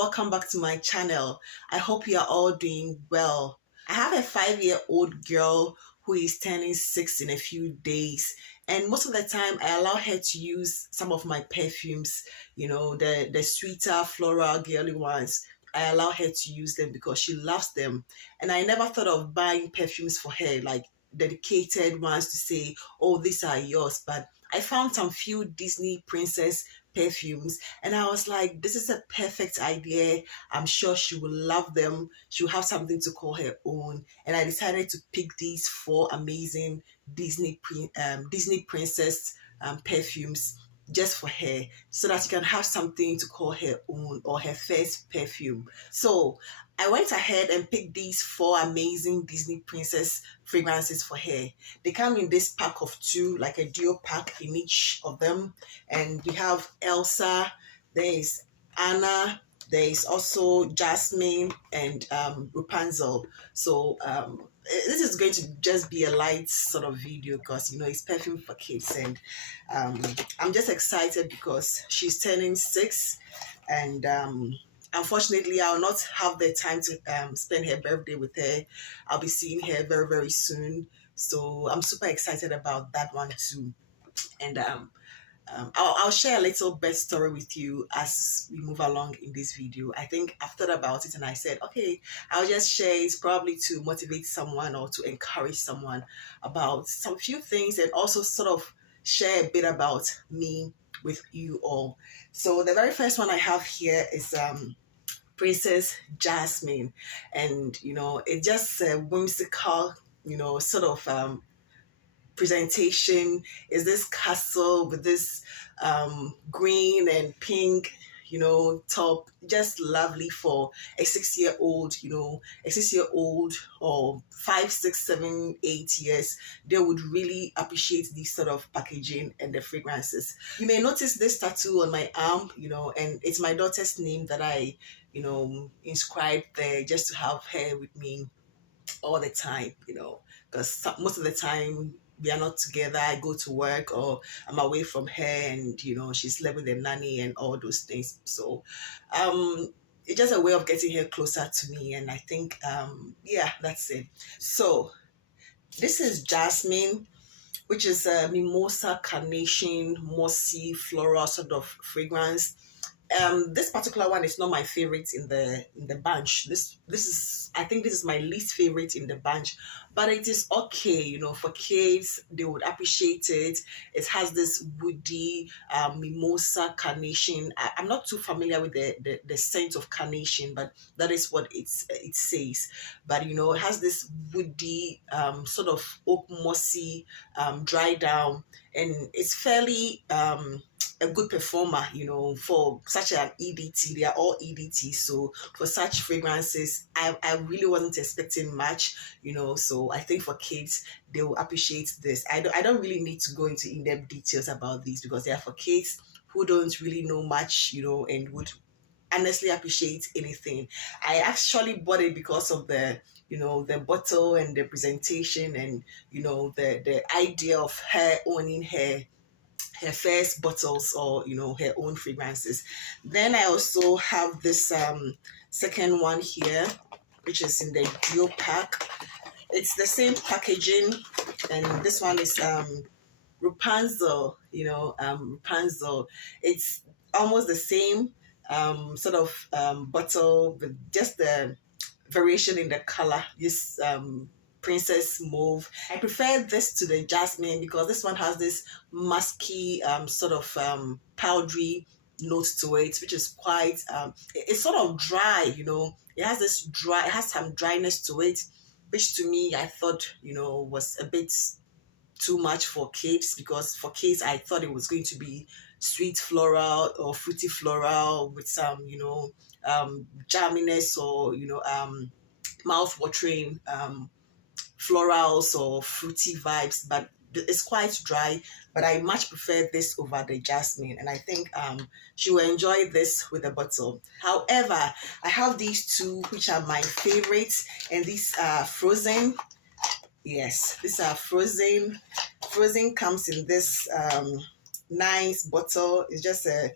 welcome back to my channel. I hope you are all doing well. I have a 5-year-old girl who is turning 6 in a few days, and most of the time I allow her to use some of my perfumes, the sweeter floral girly ones. I allow her to use them because she loves them, and I never thought of buying perfumes for her, like dedicated ones to say, oh, these are yours. But I found some few Disney princess perfumes, and I was like, this is a perfect idea. I'm sure she will love them. She'll have something to call her own. And I decided to pick these 4 amazing Disney princess perfumes just for her, so that she can have something to call her own, or her first perfume. So I went ahead and picked these 4 amazing Disney princess fragrances for her. They come in this pack of 2, like a duo pack in each of them. And we have Elsa, there is Anna, there is also Jasmine, and Rapunzel. So this is going to just be a light sort of video because it's perfume for kids, and I'm just excited because she's turning 6, and unfortunately I'll not have the time to spend her birthday with her. I'll be seeing her very, very soon, so I'm super excited about that one too. And I'll share a little bit story with you as we move along in this video. I think I've thought about it and I said, okay, I'll just share it probably to motivate someone or to encourage someone about some few things, and also sort of share a bit about me with you all. So the very first one I have here is Princess Jasmine, and it's just a whimsical, sort of presentation. Is this castle with this green and pink top, just lovely for a 6-year-old, a 6-year-old, or 5, 6, 7, 8 years. They would really appreciate this sort of packaging and the fragrances. You may notice this tattoo on my arm, and it's my daughter's name that I inscribed there, just to have her with me all the time, because most of the time we are not together. I go to work or I'm away from her, and she's living with the nanny and all those things. So it's just a way of getting her closer to me, and I think yeah, that's it. So this is Jasmine, which is a mimosa, carnation, mossy, floral sort of fragrance. This particular one is not my favorite in the bunch. This is, I think this is my least favorite in the bunch, but it is okay, for kids. They would appreciate it. It has this woody mimosa, carnation. I'm not too familiar with the scent of carnation, but that is what it says. But it has this woody sort of oak mossy dry down, and it's fairly a good performer, for such an EDT. They are all EDT, so for such fragrances, I really wasn't expecting much, so I think for kids, they will appreciate this. I don't really need to go into in-depth details about these, because they are for kids who don't really know much, and would honestly appreciate anything. I actually bought it because of the the bottle and the presentation, and the idea of her owning her first bottles, or her own fragrances. Then I also have this second one here, which is in the duo pack. It's the same packaging, and this one is Rapunzel. Rapunzel. It's almost the same sort of bottle, with just the variation in the color. This princess mauve. I prefer this to the Jasmine because this one has this musky sort of powdery note to it, which is quite it's sort of dry. It has some dryness to it, which to me I thought was a bit too much for kids, because for kids I thought it was going to be sweet floral or fruity floral with some jamminess, or mouth-watering florals or fruity vibes, but it's quite dry. But I much prefer this over the Jasmine, and I think she will enjoy this with a bottle. However, I have these 2 which are my favorites, and these are Frozen. Yes, these are Frozen. Frozen comes in this nice bottle. It's just a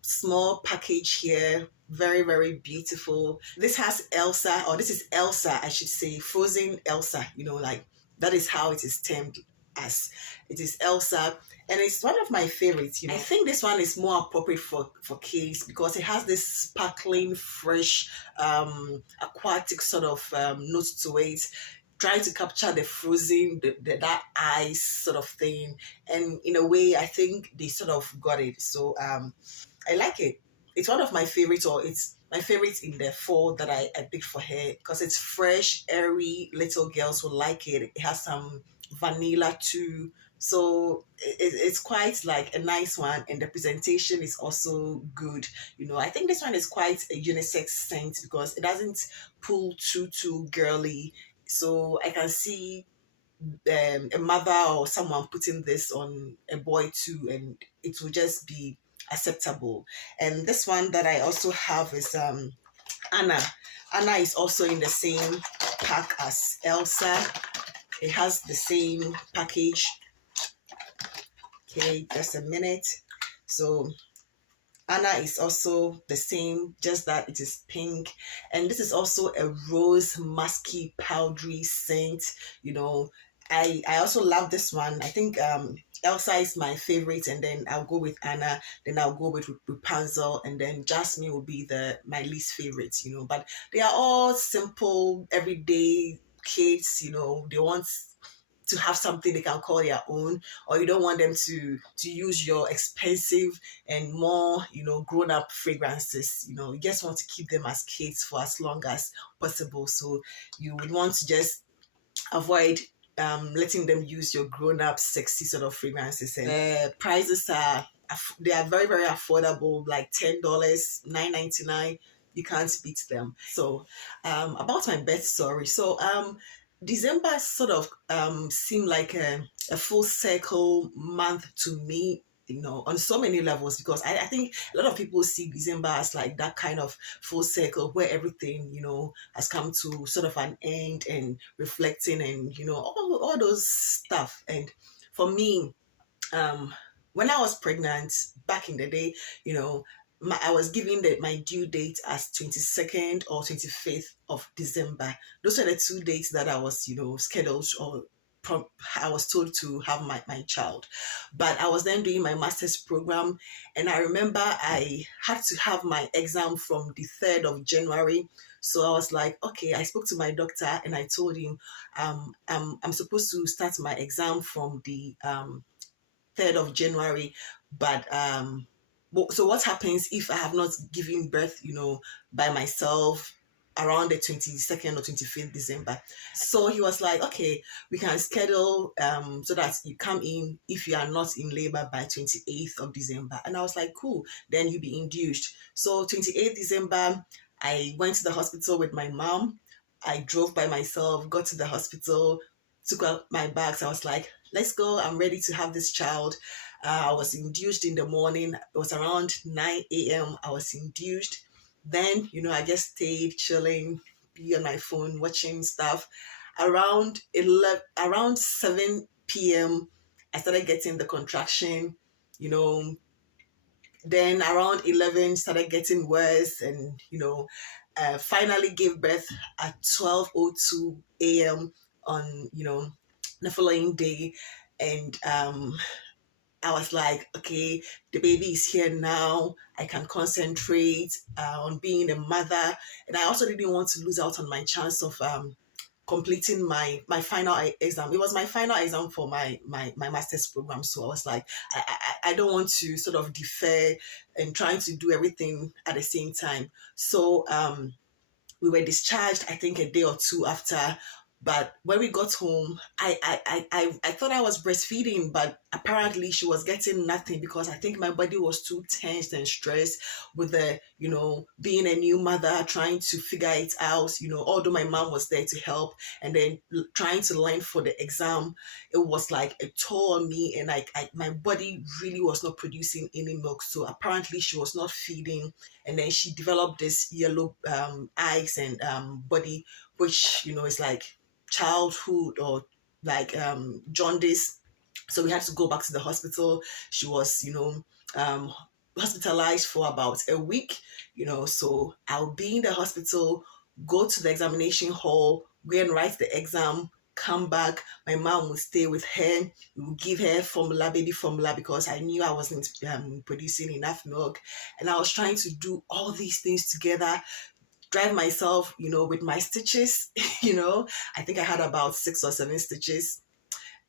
small package here very, very beautiful. This has Elsa, or this is Elsa, I should say, frozen Elsa, like that is how it is termed as. It is Elsa, and it's one of my favorites. I think this one is more appropriate for kids because it has this sparkling, fresh, aquatic sort of note to it, trying to capture the frozen, that ice sort of thing. And in a way, I think they sort of got it. So I like it. It's one of my favorites, or it's my favorite in the four that I picked for her because it's fresh, airy. Little girls will like it. It has some vanilla too. So it's quite like a nice one, and the presentation is also good. I think this one is quite a unisex scent because it doesn't pull too girly. So I can see a mother or someone putting this on a boy too, and it will just be acceptable. And this one that I also have is Anna. Anna is also in the same pack as Elsa. It has the same package. Okay, just a minute. So Anna is also the same, just that it is pink. And this is also a rose musky powdery scent. I also love this one. I think Elsa is my favorite, and then I'll go with Anna, then I'll go with Rapunzel, and then Jasmine will be my least favorite, But they are all simple, everyday kids, they want to have something they can call their own, or you don't want them to use your expensive and more grown up fragrances. You just want to keep them as kids for as long as possible, so you would want to just avoid letting them use your grown up sexy sort of fragrances. And prices they are very, very affordable, like $10, $9.99. You can't beat them. So about my birth story. So December sort of seemed like a full circle month to me, on so many levels, because I think a lot of people see December as like that kind of full circle where everything, has come to sort of an end, and reflecting, and, all those stuff. And for me, when I was pregnant back in the day, I was given my due date as 22nd or 25th of December. Those were the 2 dates that I was, scheduled, or I was told to have my child. But I was then doing my master's program, and I remember I had to have my exam from the 3rd of January. So I was like, okay, I spoke to my doctor and I told him I'm supposed to start my exam from the 3rd of January, but so what happens if I have not given birth, by myself around the 22nd or 25th December? So he was like, okay, we can schedule so that you come in if you are not in labor by 28th of December. And I was like, cool, then you'll be induced. So 28th December, I went to the hospital with my mom. I drove by myself, got to the hospital, took out my bags. I was like, let's go, I'm ready to have this child. I was induced in the morning. It was around 9 a.m. I was induced. Then, I just stayed chilling, be on my phone, watching stuff. Around 7 p.m., I started getting the contraction, then around 11 started getting worse, and finally gave birth at 12:02 a.m. on the following day. And I was like, okay, the baby is here now. I can concentrate on being a mother. And I also didn't want to lose out on my chance of completing my final exam. It was my final exam for my master's program. So I was like, I don't want to sort of defer and trying to do everything at the same time. So we were discharged, I think, a day or two after. But when we got home, I thought I was breastfeeding, but apparently she was getting nothing because I think my body was too tensed and stressed with the, being a new mother, trying to figure it out, although my mom was there to help, and then trying to learn for the exam. It was like a toll on me, and my body really was not producing any milk. So apparently she was not feeding, and then she developed this yellow eyes and body, which, is like childhood or like jaundice. So we had to go back to the hospital. She was um hospitalized for about a week, so I'll be in the hospital, go to the examination hall, go and write the exam, come back. My mom will stay with her. We will give her formula, baby formula, because I knew I wasn't producing enough milk. And I was trying to do all these things together, drive myself, with my stitches, I think I had about 6 or 7 stitches,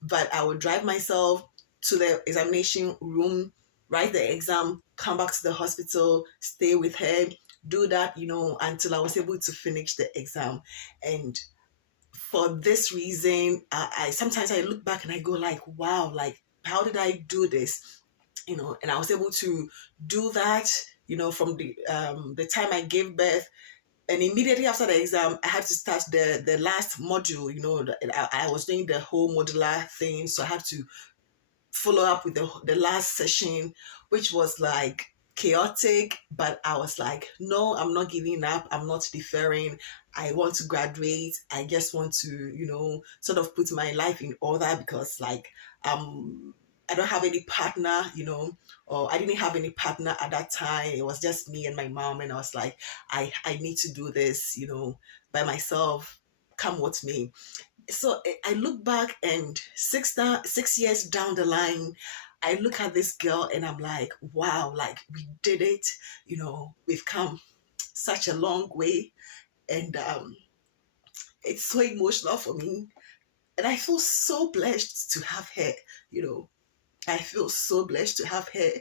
but I would drive myself to the examination room, write the exam, come back to the hospital, stay with her, do that, until I was able to finish the exam. And for this reason, I sometimes I look back and I go like, wow, like how did I do this? And I was able to do that, from the time I gave birth, and immediately after the exam, I had to start the last module. I was doing the whole modular thing, so I had to follow up with the last session, which was like chaotic, but I was like, no, I'm not giving up, I'm not deferring. I want to graduate. I just want to, sort of put my life in order, because like I don't have any partner, or I didn't have any partner at that time. It was just me and my mom, and I was like, I need to do this, by myself, come what may. So I look back, and 6 years down the line, I look at this girl and I'm like, wow, like we did it. We've come such a long way, and it's so emotional for me. And I feel so blessed to have her. You know, I feel so blessed to have her.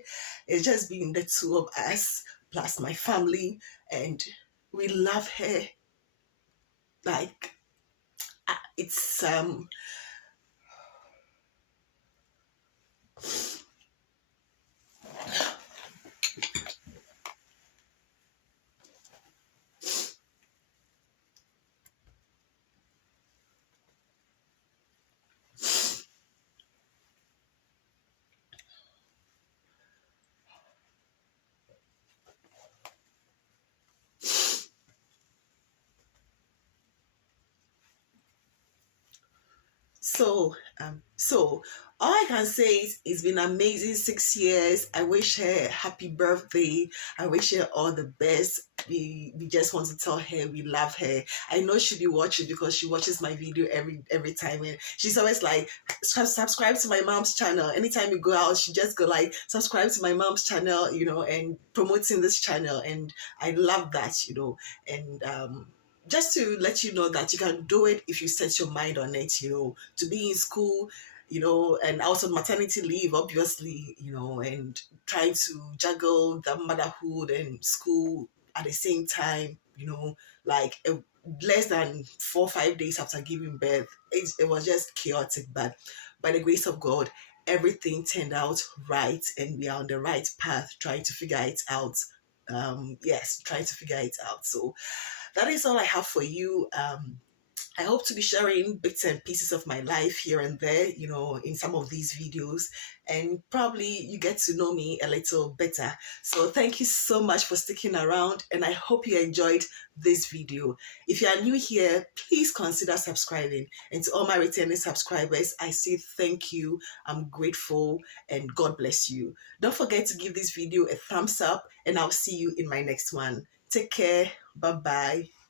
It's just been the two of us plus my family, and we love her. Like it's so all I can say is it's been amazing 6 years. I wish her happy birthday. I wish her all the best. We just want to tell her we love her. I know she'll be watching, because she watches my video every time, and she's always like, subscribe to my mom's channel. Anytime you go out, she just go like, subscribe to my mom's channel, and promoting this channel, and I love that, and just to let you know that you can do it if you set your mind on it, to be in school, and also maternity leave, obviously, and trying to juggle the motherhood and school at the same time, like less than 4 or 5 days after giving birth. It was just chaotic, but by the grace of God, everything turned out right, and we are on the right path, trying to figure it out. Yes, trying to figure it out. So that is all I have for you. I hope to be sharing bits and pieces of my life here and there, in some of these videos, and probably you get to know me a little better. So thank you so much for sticking around, and I hope you enjoyed this video. If you are new here, please consider subscribing. And to all my returning subscribers, I say thank you. I'm grateful, and God bless you. Don't forget to give this video a thumbs up, and I'll see you in my next one. Take care. Bye-bye.